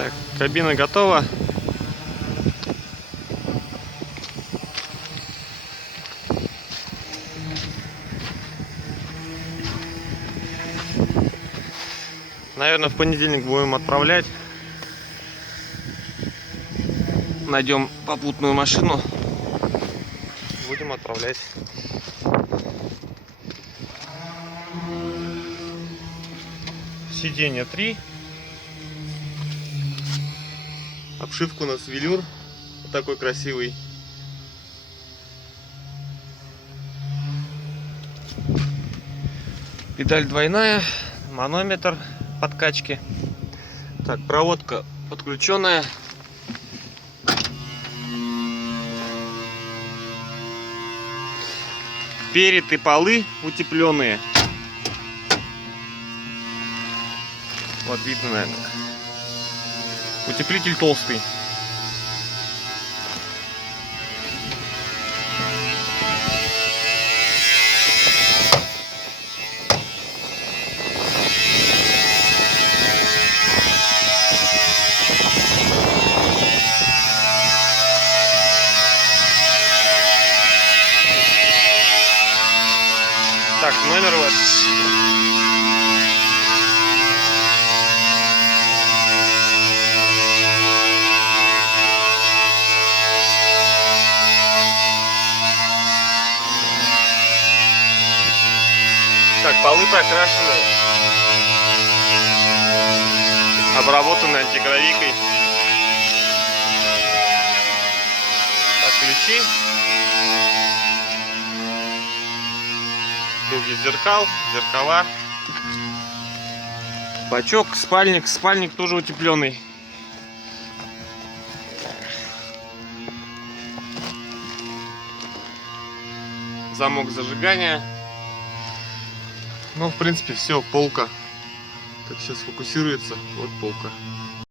Так, кабина готова. Наверное, в понедельник будем отправлять. Найдем попутную машину. Будем отправлять. Сиденье 3. Обшивка у нас велюр. Вот такой красивый. Педаль двойная. Манометр подкачки. Так, проводка подключенная. Перед и полы утепленные. Вот видно, наверное. Утеплитель толстый. Так, номер вот. Так, полы прокрашены, обработаны антигравикой. Так, ключи. Без зеркал, зеркала. Бачок, спальник. Спальник тоже утепленный. Замок зажигания. Ну, в принципе, все, полка. Так, сейчас фокусируется. Вот полка.